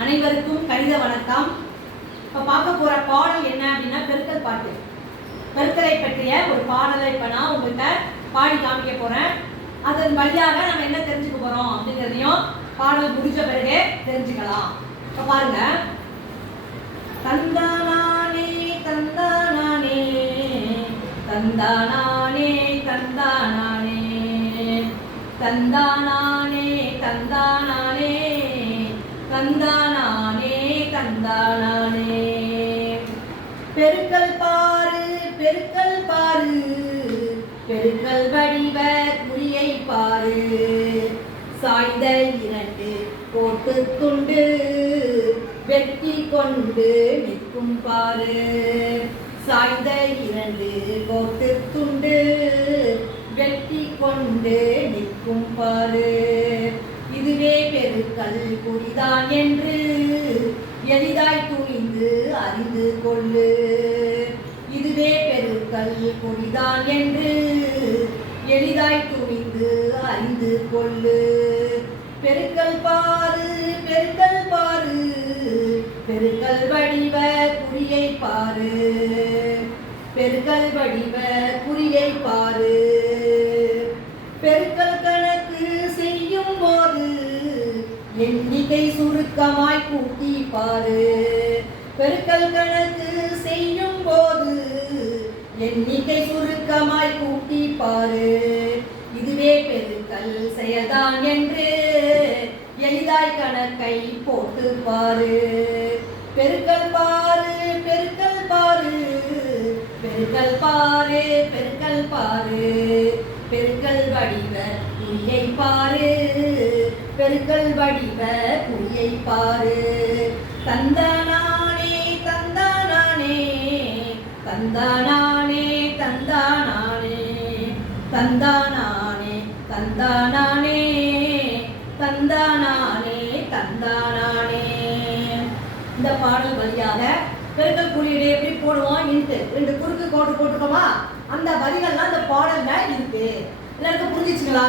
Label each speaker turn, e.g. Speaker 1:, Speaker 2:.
Speaker 1: அனைவருக்கும் கணித வணக்கம். இப்போ பார்க்க போகிற பாடல் என்ன அப்படின்னா பெருக்கல் பாட்டு. பெருக்கலை பற்றிய ஒரு பாடலை இப்போ நான் உங்கள்கிட்ட பாடி காமிக்க போகிறேன் அதன் வழியாக நம்ம என்ன தெரிஞ்சுக்க போகிறோம் அப்படிங்கிறதையும் பாடல் முடிஞ்ச பிறகு தெரிஞ்சுக்கலாம். இப்போ பாருங்க. தந்தானானே தந்தானானே தந்தானானே தந்தானானே தந்தானா தந்தானானே தந்தானானே. பெருக்கல் பாரு பெருக்கல் பாரு பெருக்கல் வடிவ குறியை பாரு சாய்ந்த இரண்டு போட்டு துண்டு வெட்டி கொண்டு நிற்கும் பாரு சாய்ந்த இரண்டு கோட்டு துண்டு வெட்டி கொண்டு நிற்கும் பாரு கல் குறிதான் என்று எளிதாய் துணிந்து அறிந்து கொள்ளு. இதுவே பெருக்கல் குறிதான் என்று எளிதாய் துணிந்து அறிந்து கொள்ளு. பெருக்கல் பாரு பெருக்கல் பாரு பெருக்கல் வடிவ குறியை பாரு. பெருக்கல் வடிவ குறியை பாரு. எண்ணிக்கை சுருக்கமாய் கூட்டி பாரு. பெருக்கல் கணக்கு செய்யும் போது எண்ணிக்கை சுருக்கமாய் கூட்டி பாரு. இதுவே பெருக்கல் செய்யதான் என்று எளிதாய் கணக்கை போட்டு பாரு. பெருக்கல் பாரு பெருக்கல் பாரு. பெருக்கல் பாரு பெருக்கல் பாரு. பெருக்கல் வடிவ குறியை பாரு. பெருக்கல் வடிவ குறியை பாரு. தந்தானானே தந்தானானே தந்தானானே தந்தானானே தந்தானானே தந்தானானே தந்தானானே தந்தானானே. இந்த பாடல் வழியாக பெருக்கல் குறியீடு எப்படி போடுவோம்? இன்ட்டு ரெண்டு குறுக்கு கோடு போட்டுக்கோமா? அந்த வரிகள்லாம் அந்த பாடல்ல இருக்கு. எல்லாருக்கும் புரிஞ்சிச்சுங்களா?